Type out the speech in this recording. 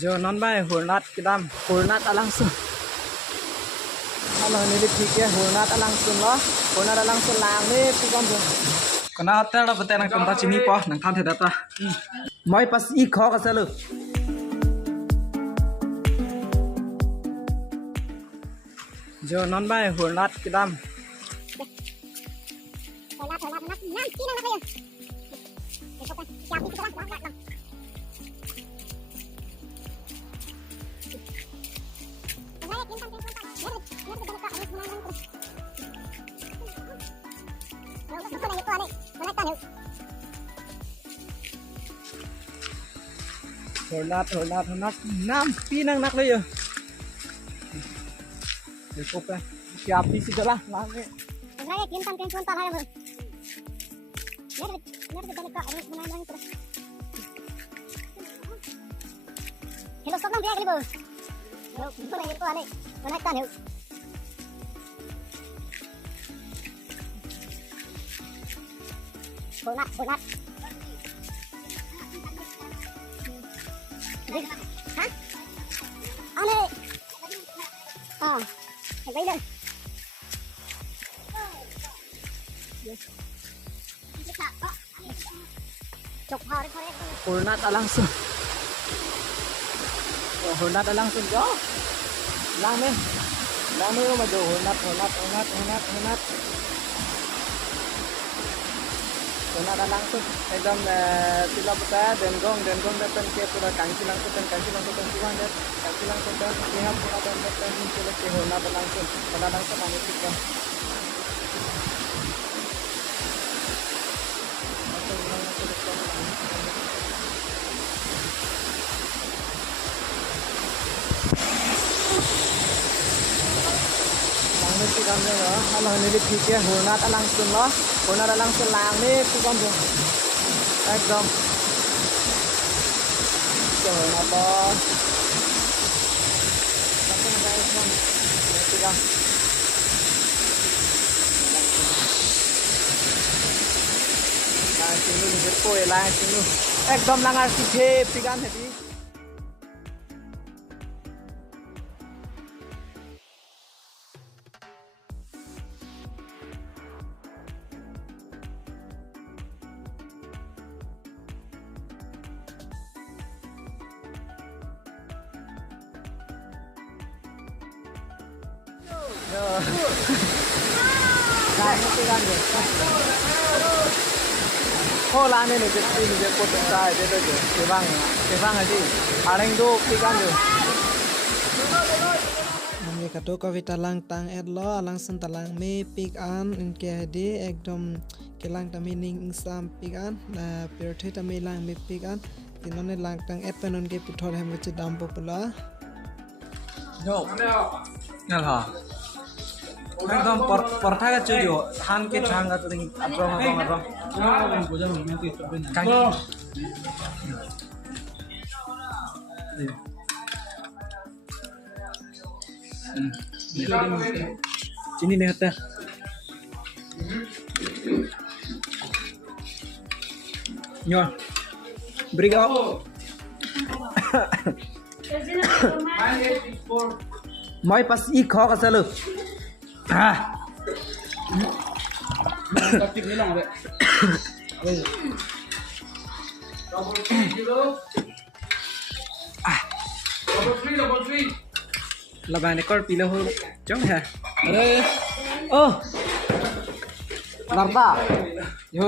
Giờ non bay hồi nát cái đam hồi nát alang sun kalau ini dipikir hồi nát alang sun lo hồi nát alang sun lang ni tukang tu karena hotel lah betul nak tempat sini po nak kan tidak ta mai pas ikho ka selu giờ non bay hồi nát cái đam hồi nát nam chi năng bây giờ để có cái chạm đi cái đó hồi nát nam pi năng nắcเลยđể cúp đây siap di segala lah ni sebenarnya kintan kuntal aja bro biar dekat harus menang terus hello stop nang dia kali bro hello mana itu ane menaikkan yuk bonat hah ane bây giờ chụp hoa đấy hồi nát alang sun hồi nát alang sun đó lang ni mà jo hồi nát alang sun एकदम sila peta dengong datang ke pura kangsi langsung dan silang dan lihat pura dan sila ke hồi nát alang sun kami kita Nanti kami lo, kalau ini dipikir hồi nát alang sun lo, hồi nát alang sun lang ni tukang tu, ekdom, hồi nát lo, langsung ada ekdom, nanti kan, sini ni berpoe lah sini, ekdom langar sikit, pikan tadi. Oh lah ni potong saya dia tu kebang aja. Areng tu pikan tu. Kami kata kavita lang tang edlo alang sentalang me pick an inke hadi ekdom kelang tamining insam pick an na pirthe tami lang me pick an tinone lang tang epenon ke puthor hem che dam popula Yo. Ngal ha. एकदम पर्था का चुजो हान के छांगा तो दिन Abraham sini nih teh nyor beri kau mai pas ikho ka selu Tapi ni lang, double three. Laban ekor pila ho chong ha. Are oh. Larta. Yo.